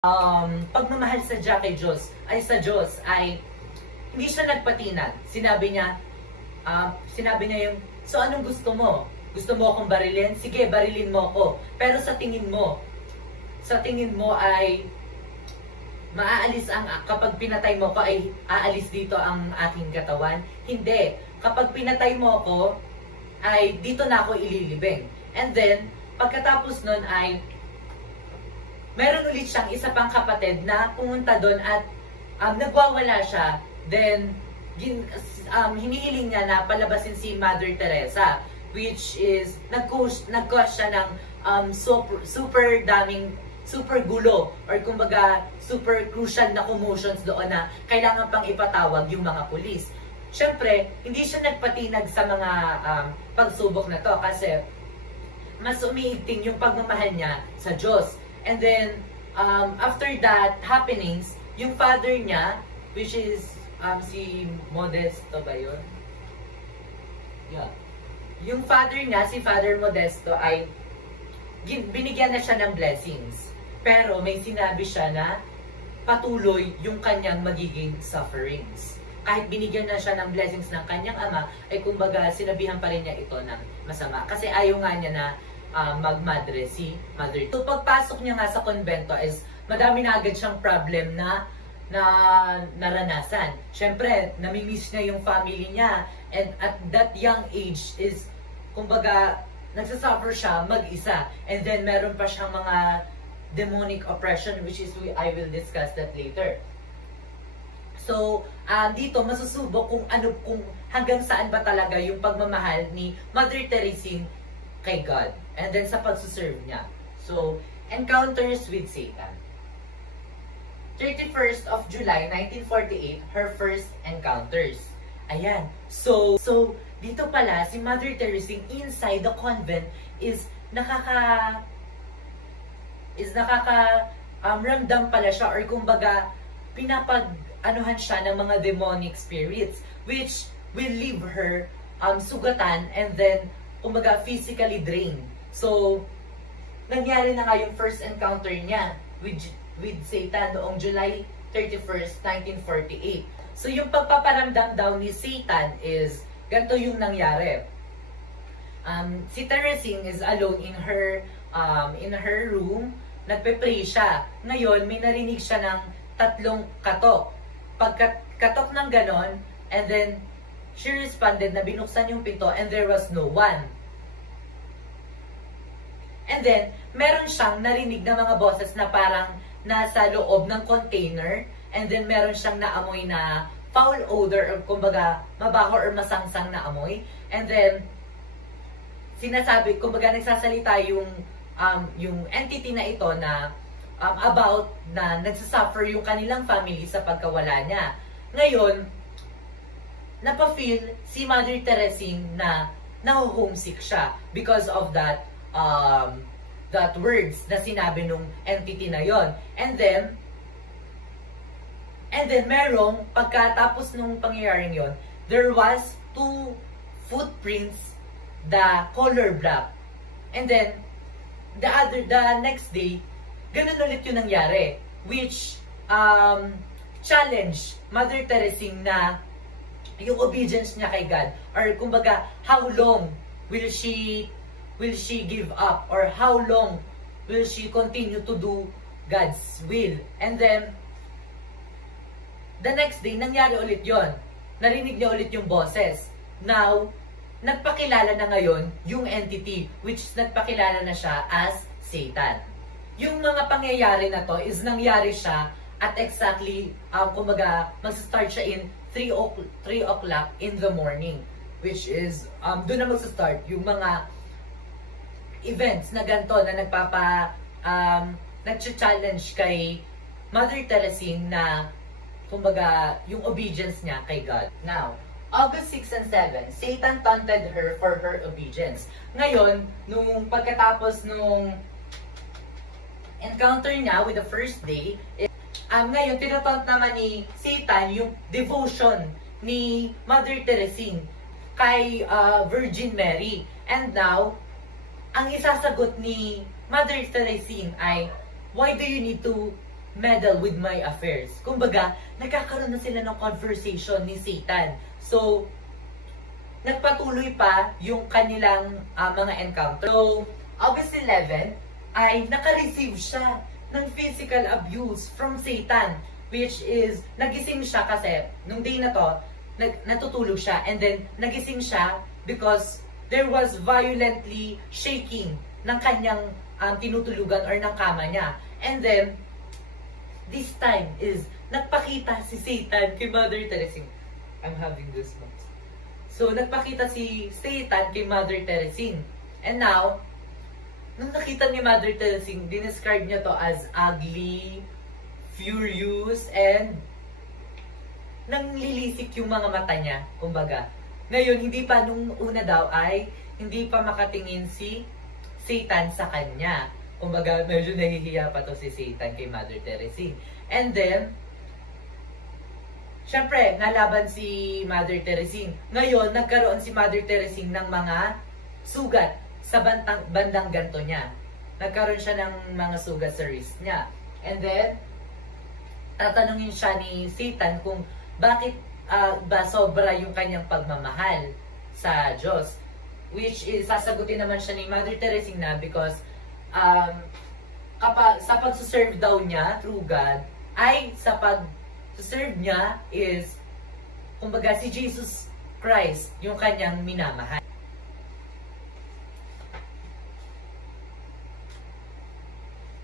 pagmamahal sa Diyos ay hindi siya nagpatinag. Sinabi niya yung, so anong gusto mo? Gusto mo akong barilin? Sige, barilin mo ako. Pero sa tingin mo ay maaalis kapag pinatay mo ko ay aalis dito ang aking katawan? Hindi. Kapag pinatay mo ako, ay dito na ako ililibing. And then, pagkatapos nun ay meron ulit siyang isa pang kapatid na pumunta doon at nagwawala siya. Then, hinihiling niya na palabasin si Mother Teresa, which is nag-cause siya ng super gulo, or kumbaga super crucial na commotions doon na kailangan pang ipatawag yung mga pulis. Siyempre, hindi siya nagpatinag sa mga pagsubok na to kasi mas umiigting yung pagmamahal niya sa Diyos. And then, after that happenings, yung father niya, which is si Modesto ba yun? Yeah. Yung father niya, si Father Modesto, ay binigyan na siya ng blessings. Pero may sinabi siya na patuloy yung kanyang magiging sufferings. Kahit binigyan na siya ng blessings ng kanyang ama, ay kumbaga sinabihan pa rin niya ito ng masama. Kasi ayaw nga niya na magmadre si Mother. So pagpasok niya nga sa konbento is madami na agad siyang problem na naranasan. Siyempre, namimiss niya yung family niya. And at that young age is, kumbaga, nagsasuffer siya mag-isa. And then meron pa siyang mga demonic oppression, which is I will discuss that later. So, dito masusubok kung hanggang saan ba talaga yung pagmamahal ni Mother Teresina kay God. And then sa pagsuserve niya. So, encounters with Satan. 31st of July, 1948, her first encounters. Ayan. So dito pala, si Mother Teresina inside the convent is ramdam pala siya, or kumbaga, pinapag-anuhan siya ng mga demonic spirits, which will leave her sugatan and then, kumbaga, physically drained. So, nangyari na nga yung first encounter niya with Satan noong July 31st, 1948. So, yung pagpaparamdam daw ni Satan is, ganito yung nangyari. Si Teresina is alone in her room, nagpe-pray siya. Ngayon, may narinig siya ng 3 katok. Pagkatok ng ganon, and then, she responded na binuksan yung pinto and there was no one. And then, meron siyang narinig na mga boses na parang nasa loob ng container. And then, meron siyang naamoy na foul odor, or kumbaga, mabaho or masangsang na amoy. And then, sinasabi, kumbaga, nagsasalita yung entity na ito na about na nagsasuffer yung kanilang family sa pagkawala niya. Ngayon, napafeel si Mother Teresina na homesick siya because of that words na sinabi nung entity na yon. And then merong pagkatapos nung pangyayaring yon, there was 2 footprints, the color black. And then the next day, ganun ulit yung nangyari, which challenge Mother Teresina na yung obedience niya kay God, or kumbaga, how long will she give up, or how long will she continue to do God's will. And then the next day, nangyari ulit yon. Narinig niya ulit yung boses. Now, nagpakilala na ngayon yung entity, which nagpakilala na siya as Satan. Yung mga pangyayari na to is nangyari siya at exactly, kumbaga, mag-start siya in 3 o'clock in the morning, which is, doon na mag-start yung mga events na ganito na nag-challenge kay Mother Teresina na, kumbaga, yung obedience niya kay God. Now, August 6 and 7, Satan taunted her for her obedience. Ngayon, nung pagkatapos nung encounter niya with the first day, ngayon, tinataunt naman ni Satan yung devotion ni Mother Teresina kay Virgin Mary. And now, ang isasagot ni Mother Teresina ay, why do you need to meddle with my affairs. Kumbaga, nagkakaroon na sila ng conversation ni Satan. So, nagpatuloy pa yung kanilang mga encounter. So, August 11 ay naka-receive siya ng physical abuse from Satan, which is, nagising siya kasi, nung day na to, natutulog siya, and then, nagising siya because there was violently shaking ng kanyang tinutulugan or ng kama niya. And then, this time is, nagpakita si Satan kay Mother Teresa. I'm having goosebumps. So, nagpakita si Satan kay Mother Teresa. And now, nung nakita ni Mother Teresa, dinescribe niya to as ugly, furious, and nanglilisik yung mga mata niya, kumbaga. Ngayon, hindi pa nung una daw ay, hindi pa makatingin si Satan sa kanya. Kumbaga, medyo nahihiya pa to si Satan kay Mother Teresa. And then, syempre, nalaban si Mother Teresa. Ngayon, nagkaroon si Mother Teresa ng mga sugat sa bandang ganto niya. Nagkaroon siya ng mga sugat sa wrist niya. And then, tatanungin siya ni Satan kung bakit ba sobra yung kanyang pagmamahal sa Diyos. Which is, sasagutin naman siya ni Mother Teresa na because kapag sa pagsuserve daw niya through God, ay sa pag-serve niya is, kumbaga, si Jesus Christ yung kanyang minamahal.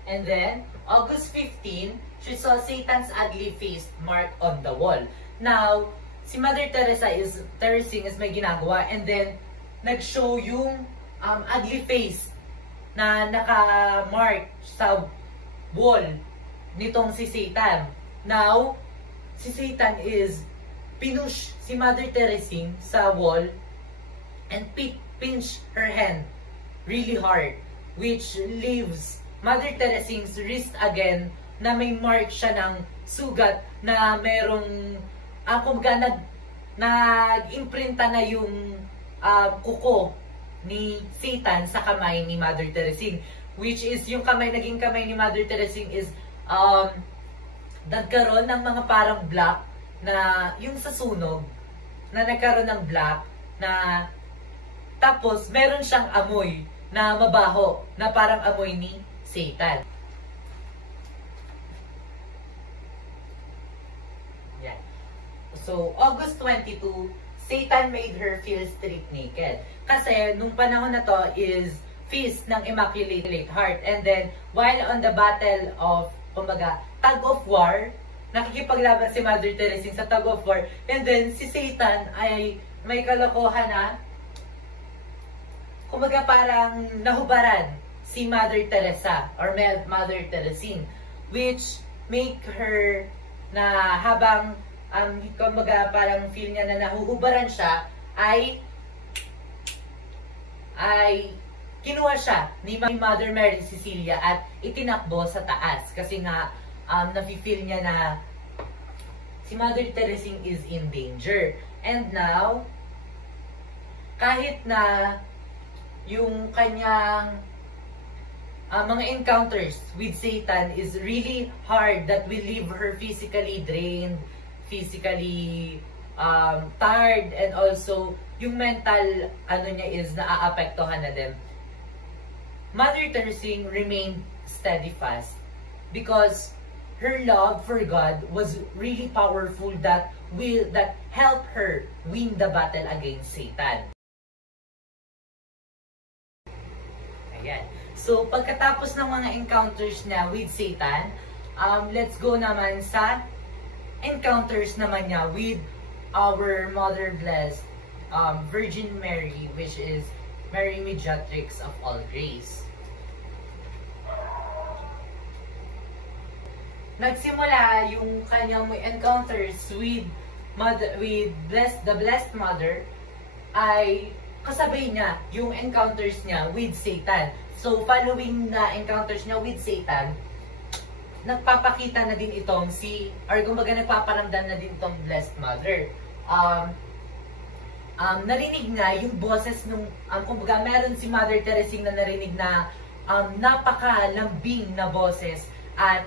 And then, August 15, she saw Satan's ugly face marked on the wall. Now, si Mother Teresa is may ginagawa, and then, nag-show yung ugly face na naka-mark sa wall nitong si Satan. Now, si Satan is pinush si Mother Teresa sa wall and pinch her hand really hard, which leaves Mother Teresa's wrist again na may mark siya ng sugat na merong kumbaga nag-imprinta na yung kuko ni Satan sa kamay ni Mother Teresa, which is yung naging kamay ni Mother Teresa is nagkaroon ng mga parang black na yung sa sunog na nagkaroon ng black na tapos meron siyang amoy na mabaho na parang amoy ni Satan. Yan. So, August 22, Satan made her feel street naked. Kasi, nung panahon na to is feast ng Immaculate Heart. And then, while on the battle of, kumbaga, tug of war, nakikipaglaban si Mother Teresa sa tug of war. And then, si Satan ay may kalokohan na, kumbaga, parang nahubaran si Mother Teresa or Mother Teresine, which make her na habang kumbaga parang feel niya na nahuhubaran siya, ay kinuha siya ni Mother Mary Cecilia at itinakbo sa taas kasi nga nafe-feel niya na si Mother Teresa is in danger. And now, kahit na yung kanyang mga encounters with Satan is really hard, that will leave her physically drained, physically tired, and also yung mental niya is naaapektuhan na din. Mother Teresa remained steadfast because her love for God was really powerful, that helped her win the battle against Satan. Ayan. So, pagkatapos ng mga encounters niya with Satan, let's go naman sa encounters naman niya with our Mother Blessed Virgin Mary, which is Mary Mediatrix of all grace. Nagsimula yung kanyang encounters with the Blessed Mother ay kasabay niya yung encounters niya with Satan. So, following na encounters niya with Satan, nagpapakita na din itong or kumbaga nagpaparamdam na din itong Blessed Mother. Narinig na yung boses nung, kumbaga meron si Mother Teresa na narinig na napakalambing na boses at